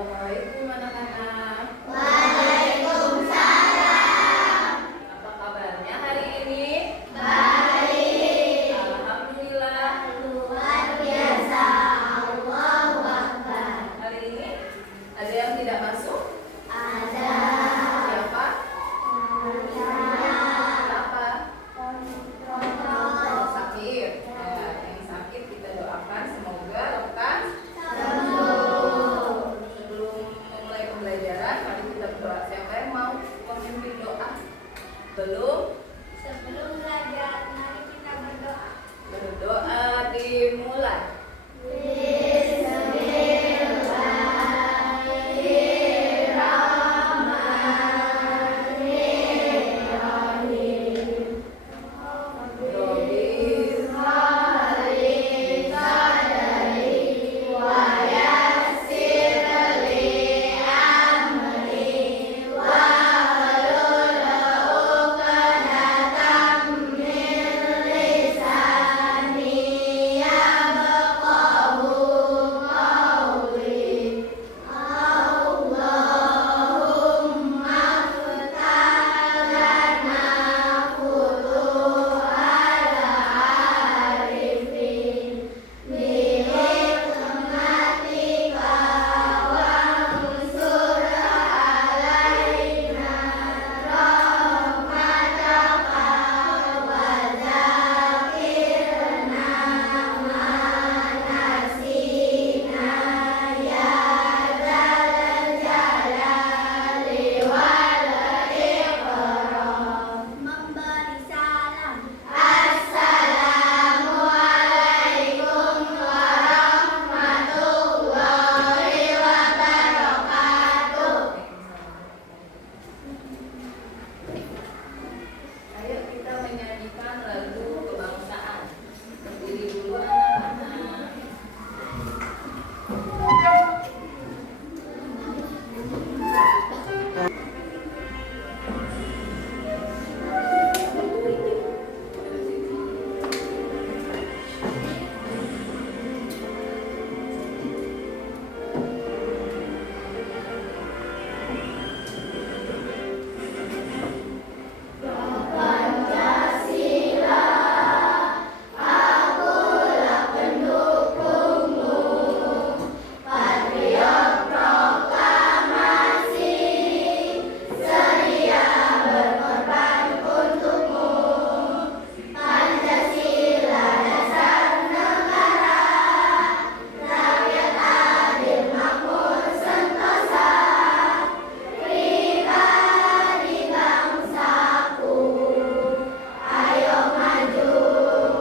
Assalamualaikum anak-anak. Waalaikumsalam. Apa kabarnya hari ini? Baik. Alhamdulillah. Luar biasa. Allahu Akbar. Hari ini ada yang tidak masuk? Ada. Siapa? Kenapa? Kontrol. Sakit. Ya, yang sakit kita doakan semoga lekas Sembuh. Sebelum memulai pembelajaran, mari kita berdoa. Siapa yang mau memimpin doa? Belum? Sebelum belajar, mari kita berdoa. Berdoa dimulai. Memberi salam. Assalamualaikum warahmatullahi wabarakatuh. Ayo kita menyanyikan lagu kebangsaan. Berdiri dulu anak-anak. Pancasila, akulah pendukungmu. Patriot proklamasi, sedia berkorban untukmu. Pancasila dasar negara, rakyat adil makmur sentosa. Pribadi bangsaku, ayo maju,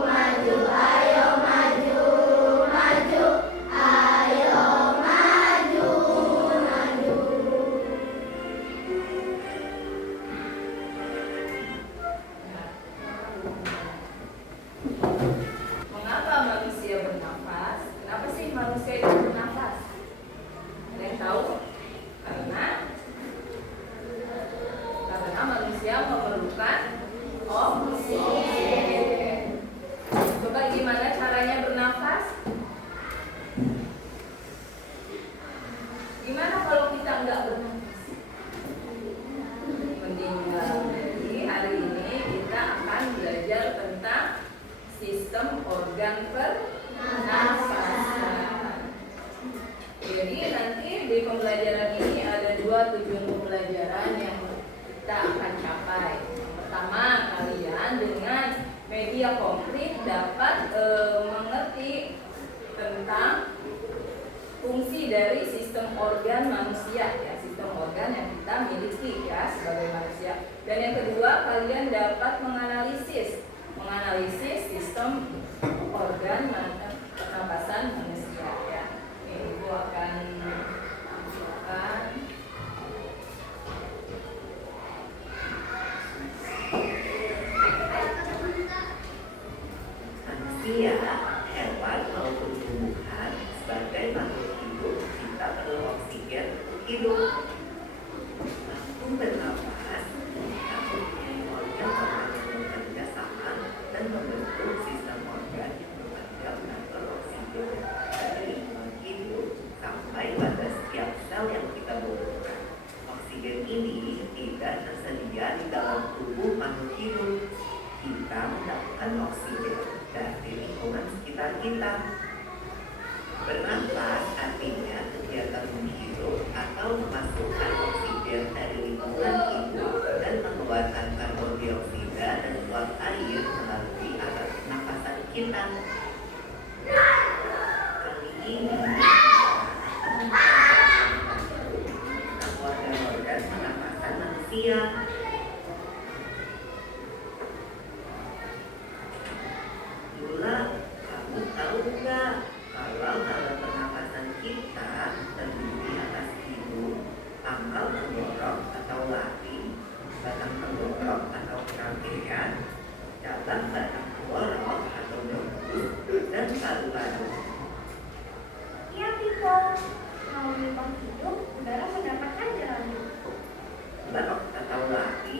maju, ayo maju, maju, ayo maju, maju. Mengapa manusia bernafas? Kenapa sih manusia itu bernafas? Ada yang tahu? Karena manusia memerlukan oksigen. Coba gimana caranya bernafas? Gimana kalau kita nggak bernafas? Meninggal. Jadi hari ini kita akan belajar tentang sistem organ pernafasan. Jadi nanti di pembelajaran ini ada 2 tujuan pembelajaran yang kita akan capai. Yang pertama, kalian dengan media konkret dapat mengerti tentang fungsi dari sistem organ manusia, ya, sistem organ yang kita miliki ya sebagai manusia. Dan yang kedua, kalian dapat menganalisis sistem organ pernapasan manusia ya. Ibu akan menunjukkan. Manusia, hewan maupun tumbuhan sebagai makhluk hidup kita perlu oksigen untuk hidup. Mampu bernafas, kita mempunyai organ-organ yang bekerja sama dan membentuk sistem organ yang bekerja mengatur oksigen dari lingkungan hidup sampai pada setiap sel yang Bernafas artinya kegiatan menghirup atau memasukkan oksigen dari lingkungan hidup dan mengeluarkan karbon dioksida dan uap air melalui alat pernafasan kita. Kali ini organ-organ pernafasan manusia. Lula, kamu tahu nggak kalau alat pernafasan kita terdiri atas hidung, pangkal tenggorok atau lari, batang tenggorok atau rangkaian, cabang batang tenggorok atau bronkus, dan paru-paru. Iya, Pipo. Kalau memang hidup, udara mendapatkan jalan. Balok atau lari,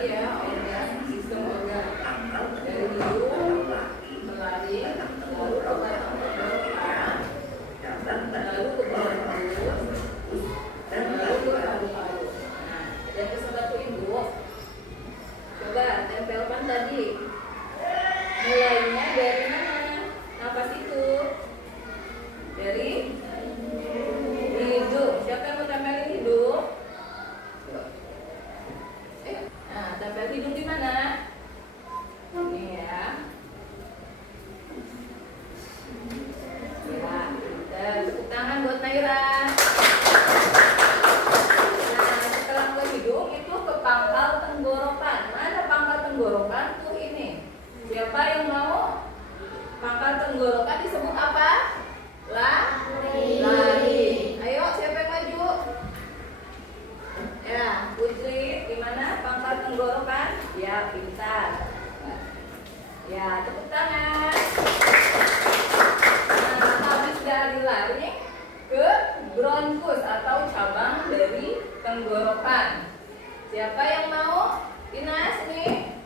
Iya, organ sistem organ pangkal dari tenggorok hidung, atau lari, melari, batang lalu tenggorok ke atau rangkaian, cabang batang lalu ke tenggorok atau bronkus, bronkus, dan lalu ke paru-paru. paru-paru. Nah, dan ke satu ibu, coba tempelkan tadi. Mulainya dari mana? Napas itu dari hidung. Siapa yang mau tempelin hidung? Nah, tempel hidung di mana? Ini ya. Ya, dan tepuk tangan buat Naira. Nah, setelah ke hidung itu ke pangkal tenggorokan. Mana pangkal tenggorokan tuh ini? Siapa yang mau? Pangkal tenggorokan disebut apa? Lari. Ayo, siapa yang maju? Ya, Putri, gimana pangkal tenggorokan? Ya, pintar. Ya, tepuk tangan. Nah, habis dari lari ke bronkus atau cabang dari tenggorokan. Siapa yang mau? Inas nih.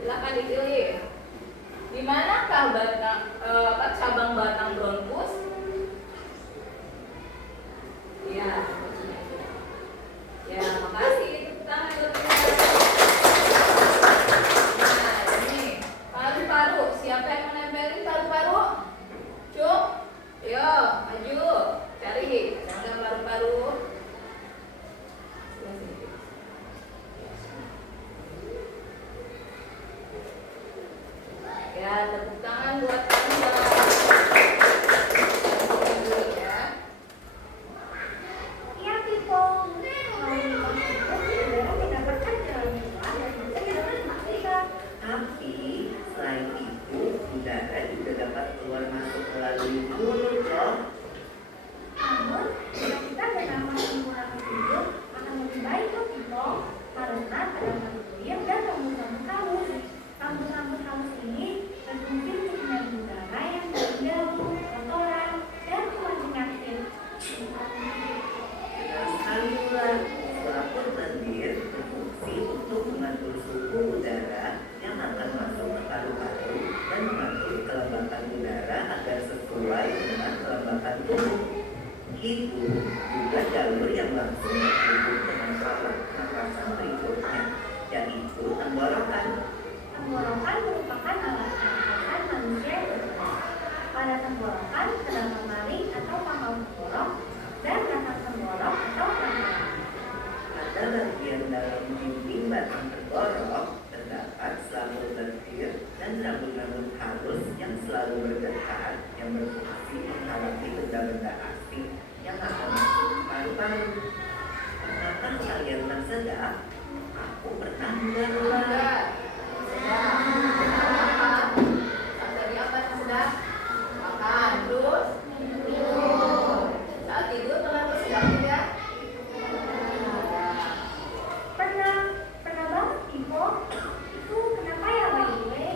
Silakan dipilih. Di manakah cabang batang bronkus? Ya. Ya, makasih. Tepuk tangan buat Inas. Nah, ini paru-paru. Siapa yang menempelin paru-paru? Cuk. Yo, maju. Cari. Ada nggak paru-paru? Ya, tepuk tangan buat Anda. Ya. Iya, Pipo. Kalau memang hidup, udara mendapatkan jalan keluar dan bisa matikan. Tapi selain itu, udara juga dapat keluar masuk melalui mulut loh. Namun, jika kita bernafas mengurangi hidup, akan lebih baik loh, Pipo. Karena ada rambut dan rambut-rambut halus. Rambut-rambut halus ini berfungsi untuk menyaring udara yang dari debu, kotoran, dan kuman penyakit. Benar sekali pula, selaput lendir berfungsi untuk mengatur suhu udara yang akan masuk ke paru-paru dan mengatur kelembapan udara agar sesuai dengan kelembapan tubuh. Itu juga jalur yang langsung terhubung dengan alat pernafasan berikutnya, yaitu tenggorokan. Tenggorokan merupakan alat pernafasan manusia yang berbeda. Pada tenggorokan terdapat taring atau pangkal tenggorok dan batang tenggorok atau rangkaian. Pada bagian dalam dinding batang tenggorok terdapat selaput lendir dan rambut-rambut halus yang selalu bergetar yang berfungsi menghalangi benda-benda asing yang akan masuk ke paru-paru. Pernahkah kalian tersedak? Aku pernah Sedap. Sedap. Tadi apa yang sedap? Makan. Terus? Saat tidur pernah tersedak tidak? Pernah banget, Pipo. Itu kenapa ya, Mbak Iwe?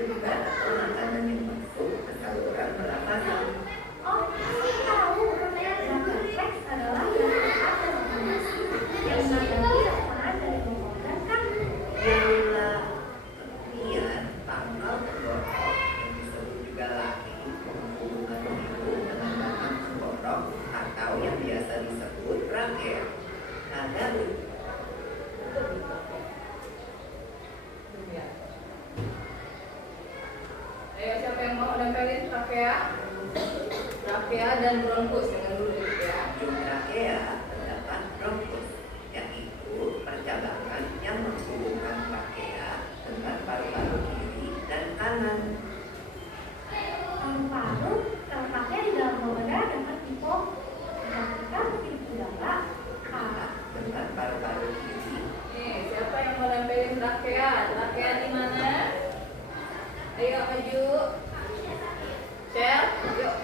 benda atau makanan yang masuk ke saluran pernafasan. Oh, aku tahu. Refleks adalah yang siapa yang mau nempelin trakea? Trakea dan bronkus dengan dulu ya. Trakea terdapat bronkus, yaitu percabangan yang menghubungkan trakea dengan paru-paru kiri dan kanan. Paru-paru terletaknya di dalam rongga dada dapat dipotong. Jika kita meniup udara, Dengan paru-paru kiri. Nih, siapa yang mau nempelin trakea? Trakea di mana? Ayo maju. Shell, yuk.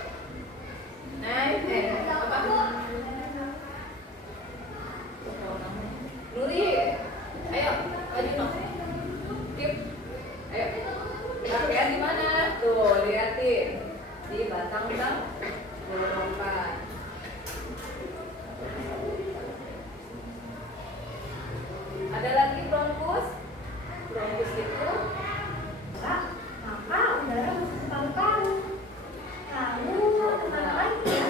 Naik, apa? Nuri, ayo maju no. Skip. Ayo. Trakea di mana? Tuh, liatin. Di batang tenggorokan. Ada lagi bronkus. Bronkus itu maka udara masuk ke paru-paru. Lalu kemana lagi ya?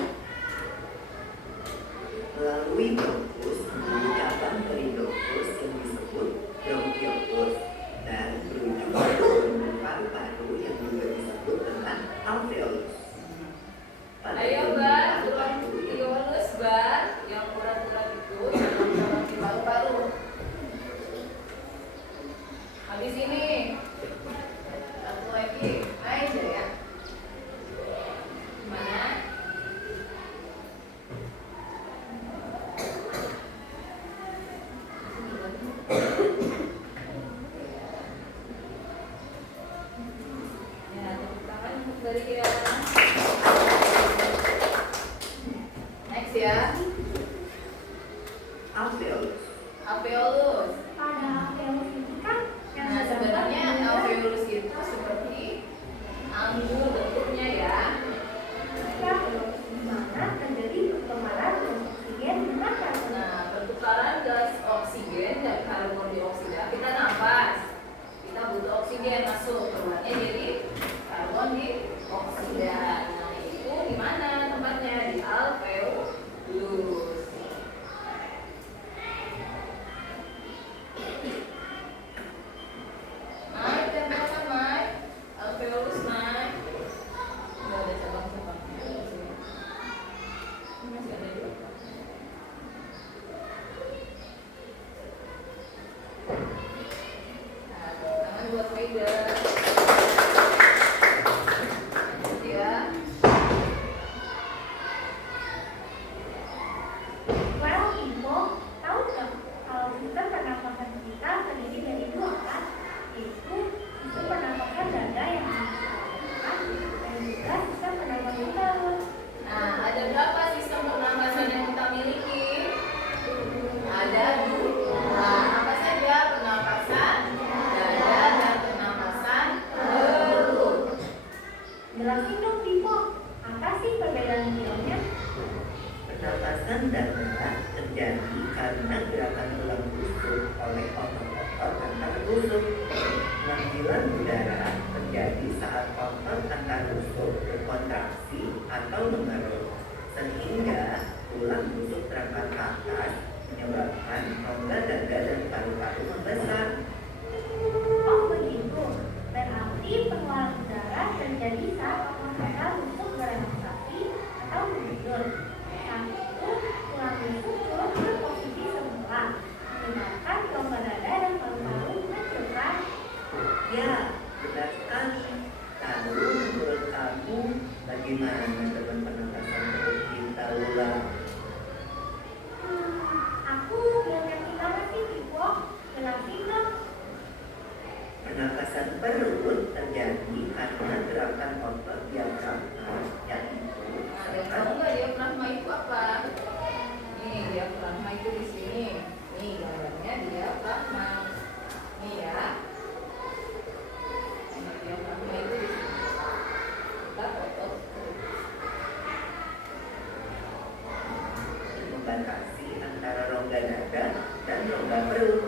Melalui bronkus, menuju cabang dari bronkus yang disebut bronkiolus dan berujung pada gelembung paru-paru yang juga disebut dengan alveolus. Pada ayo gelembung Mbak, paru-paru yang bronkiolus Mbak, yang urat-urat itu cabang di paru-paru. Habis ini satu lagi, aja ya. Gimana? Ya, tepuk tangan untuk dari ya. Next ya, alveolus. alveolus. Pada alveolus itu kan yang Nah, terdapat sebenarnya di dalam alveolus itu seperti anggur bentuknya ya. alveolus di mana terjadi pertukaran oksigen dengan karbon. Nah, pertukaran gas oksigen dan karbon dioksida. Kita nafas, kita butuh oksigen masuk, keluarnya jadi karbon dioksida. Nah, itu di mana tempatnya? Di alveolus. Naik tempelkan naik, alveolus naik. Nggak ada cabang-cabangnya. Ini masih ada juga. Nah, tangan buat Maida. Ya. Well, Ibu, tahu nggak kalau sistem pernapasan kita terdiri dari dua kan? Yaitu sistem pernapasan dada yang dilakukan dan juga sistem pernapasan perut. Nah, ada berapa sistem pernapasan yang kita miliki? Ada dua. Apa saja? Pernapasan dada dan pernapasan perut. Jelasin dong, Ibu, apa sih perbedaan keduanya? Pernapasan dada terjadi karena gerakan tulang rusuk oleh otot-otot antar rusuk. Pengambilan udara terjadi saat otot antar rusuk berkontraksi atau mengerut, sehingga tulang rusuk terangkat ke atas, menyebabkan rongga dada dan paru-paru membesar. Oh begitu, berarti pengeluaran udara terjadi saat otot antar rusuk berelaksasi atau mengendur. Saat itu, tulang rusuk turun ke posisi semula, menyebabkan rongga dada dan paru-paru mencurah. Ya, benar sekali. Lalu menurut kamu, bagaimana dengan pernapasan perut kita, Lula? Aku belum yakin banget sih, Ibu. Jelasin dong. Pernapasan perut terjadi karena gerakan otot diafragma, yaitu Ada yang tahu nggak diafragma itu apa? Nih, diafragma itu di sini. Nih, gambarnya diafragma. Nih ya. Nah, diafragma itu di sini. Kita otot. membatasi antara rongga dada dan rongga perut.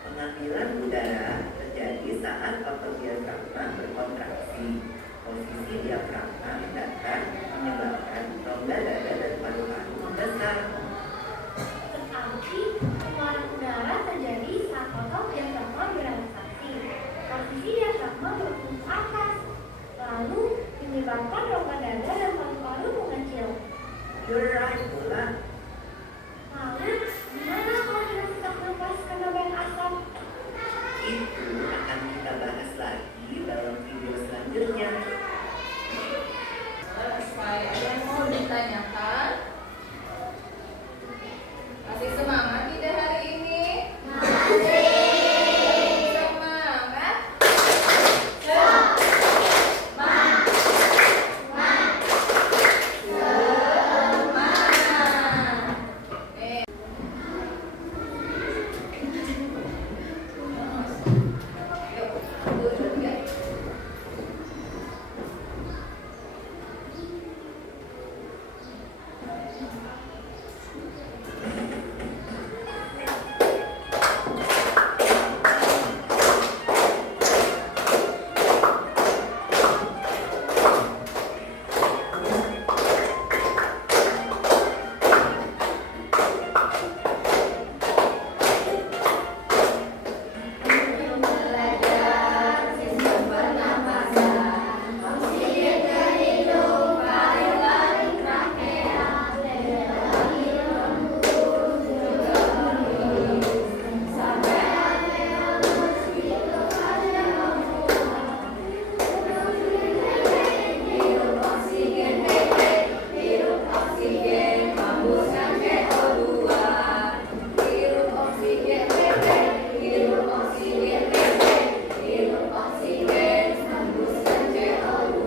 Pengambilan udara terjadi saat otot diafragma berkontraksi. Posisi diafragma mendatar menyebabkan rongga dada dan paru-paru membesar. Berarti pengeluaran udara terjadi saat otot diafragma berelaksasi. Posisi diafragma berfungsi atas. Lalu menyebabkan rongga dada dan paru-paru mengecil. You're right, Bulan. Lalu, gimana kalau kita sesak nafas karena banyak asap? Itu akan kita bahas lagi dalam video selanjutnya. Selesai. Ada yang mau ditanyakan? Masih semangat tidak hari ini? Semangat. Yuk, 1, 2, 3. Belajar sistem pernapasan, oksigen ke hidung, payung trachea, lewati lembut juga menulis sampai alveolus itu ada hirup oksigen hirup oksigen hembuskan CO2. Hirup oksigen hirup oksigen hirup oksigen hembuskan CO2.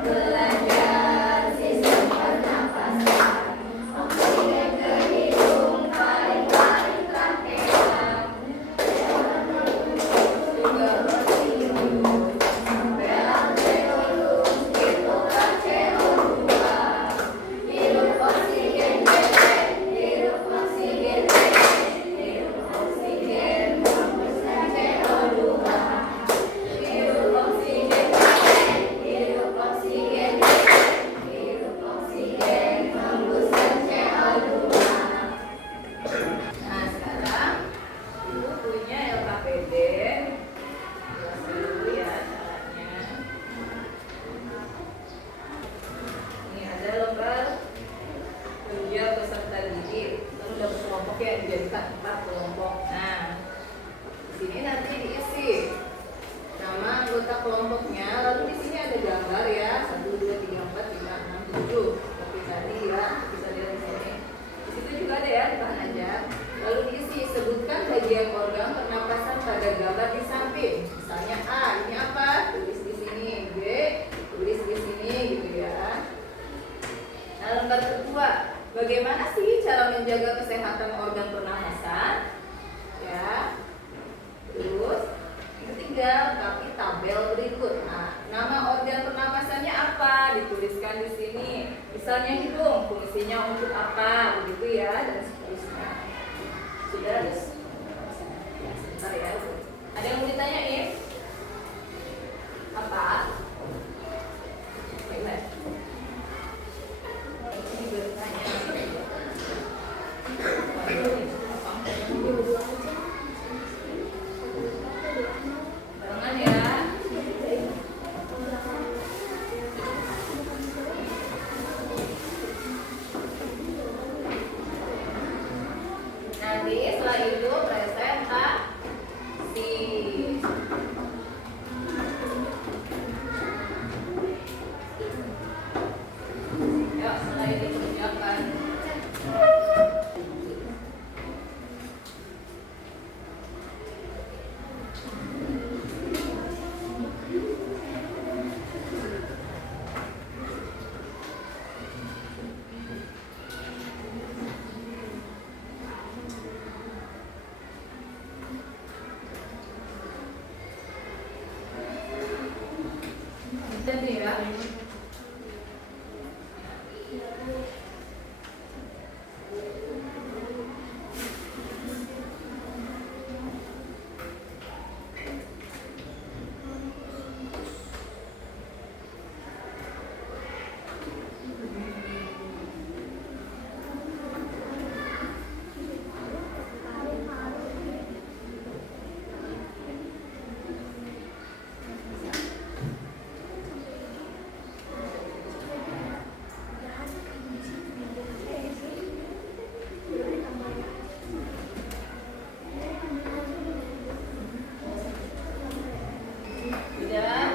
Belajar sistem pernapasan, oksigen ke hidung, paling-paling trachea, juga berhidung sampai alveolus itulah CO2. Hirup oksigen hirup oksigen hirup oksigen hembuskan CO2. Hirup oksigen hirup oksigen hirup oksigen hembuskan CO2. Nah, sekarang Ibu punya LKPD. Jelaskan dulu ya caranya. Ini ada lembar kerja peserta didik. Lalu dapat kelompok yang dijadikan 4 kelompok. Nah, di sini nanti diisi nama anggota kelompoknya. Lalu di sini ada gambar ya, 1, 2, 3, 4, 5, 6, 7. Seperti tadi ya, bisa lihat di sini. Di situ juga ada ya, ditahan aja. Lalu diisi, sebutkan bagian organ pernapasan pada gambar di samping. Misalnya A, ini apa? Tulis di sini. B, tulis di sini gitu ya. Nah, lembar kedua, bagaimana sih cara menjaga kesehatan organ pernapasan? Ya. Terus, yang ketiga, lengkapi tabel berikut. Nah, nama organ pernapasannya apa? Dituliskan di sini. Misalnya hidung, fungsinya untuk apa? Begitu ya, dan seterusnya. Sudah, terus. Ya, sebentar ya. Ada yang mau ditanyain? Apa? Baiklah. Ini bertanya. Barengan ya. Nanti setelah itu presentasi. Yuk, setelah ini kerjakan. Jadi ya. Sudah?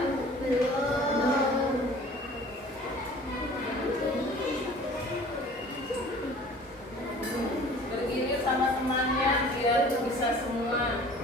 Bergilir sama temannya biar bisa semua.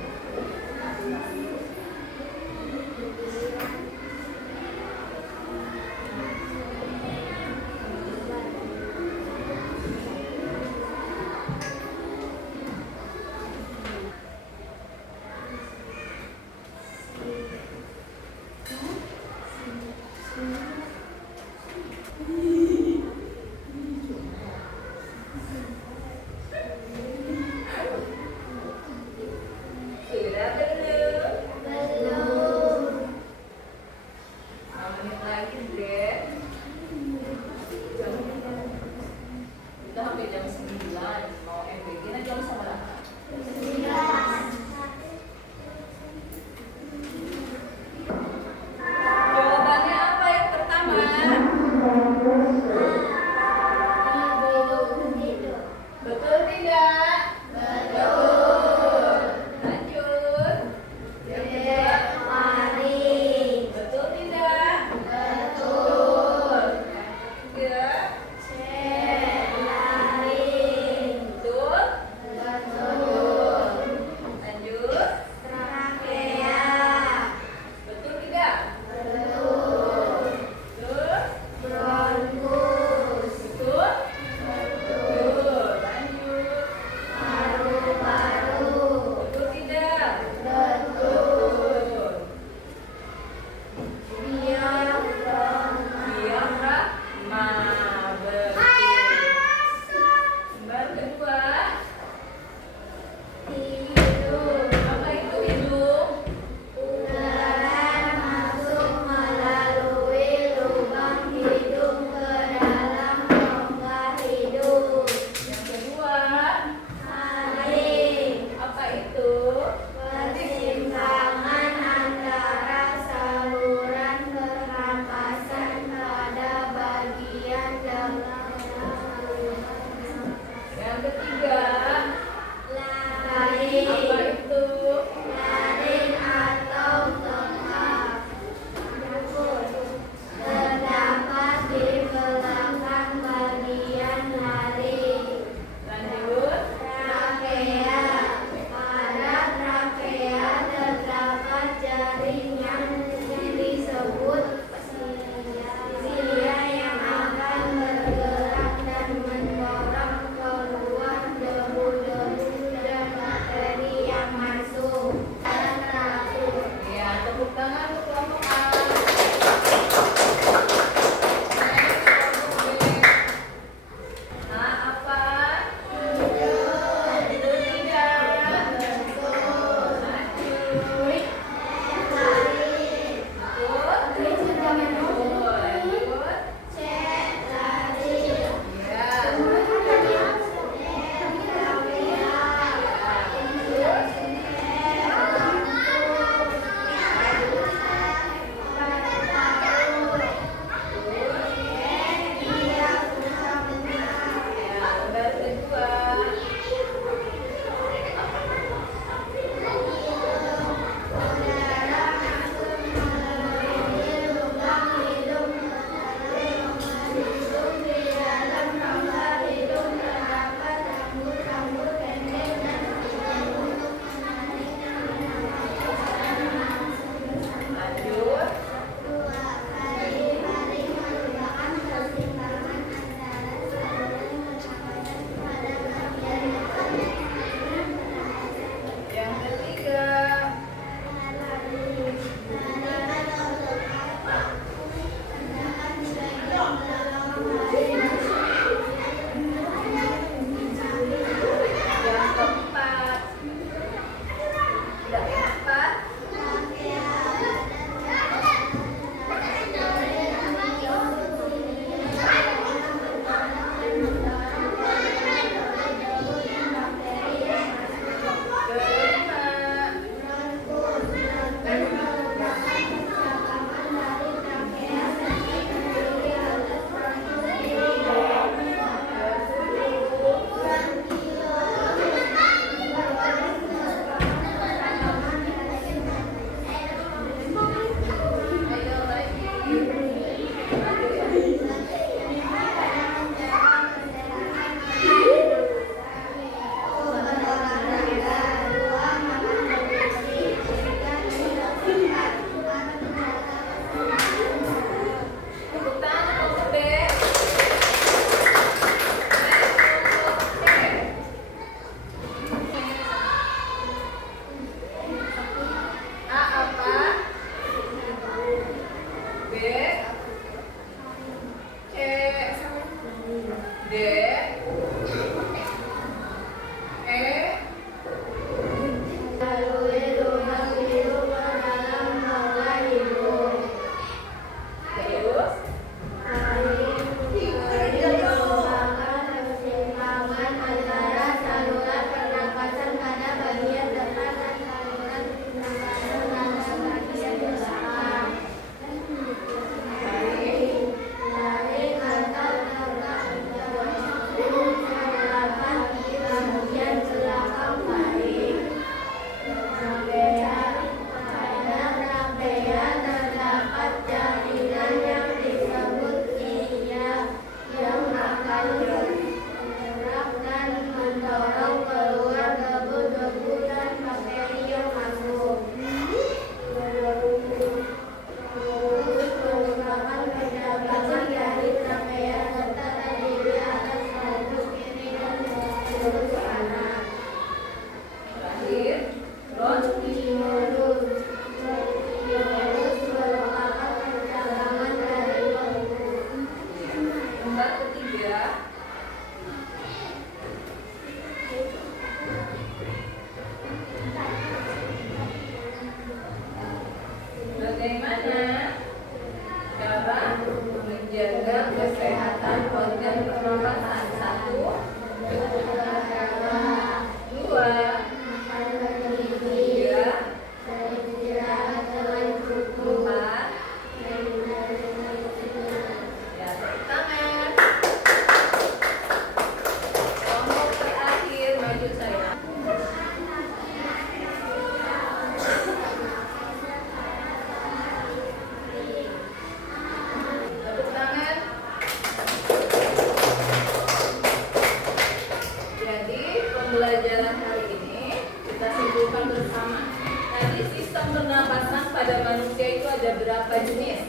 sistem pernapasan pada manusia itu ada berapa jenis?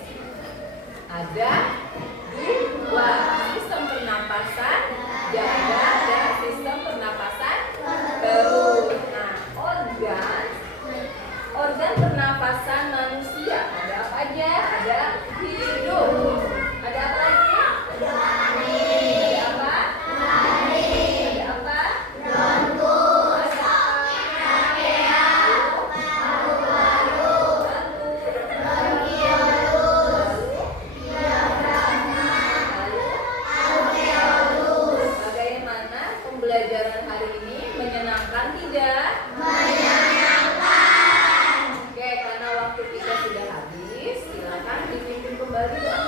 Ada 2 sistem pernapasan dada dan sistem pernapasan perut. Nah, organ pernapasan manusia ada apa aja? Ada hidung. Ada apa lagi? Ada apa? Ada apa? Jantung. Ada bagaimana pembelajaran hari ini? Menyenangkan tidak? Oke, karena waktu kita sudah habis, silakan dipimpin kembali.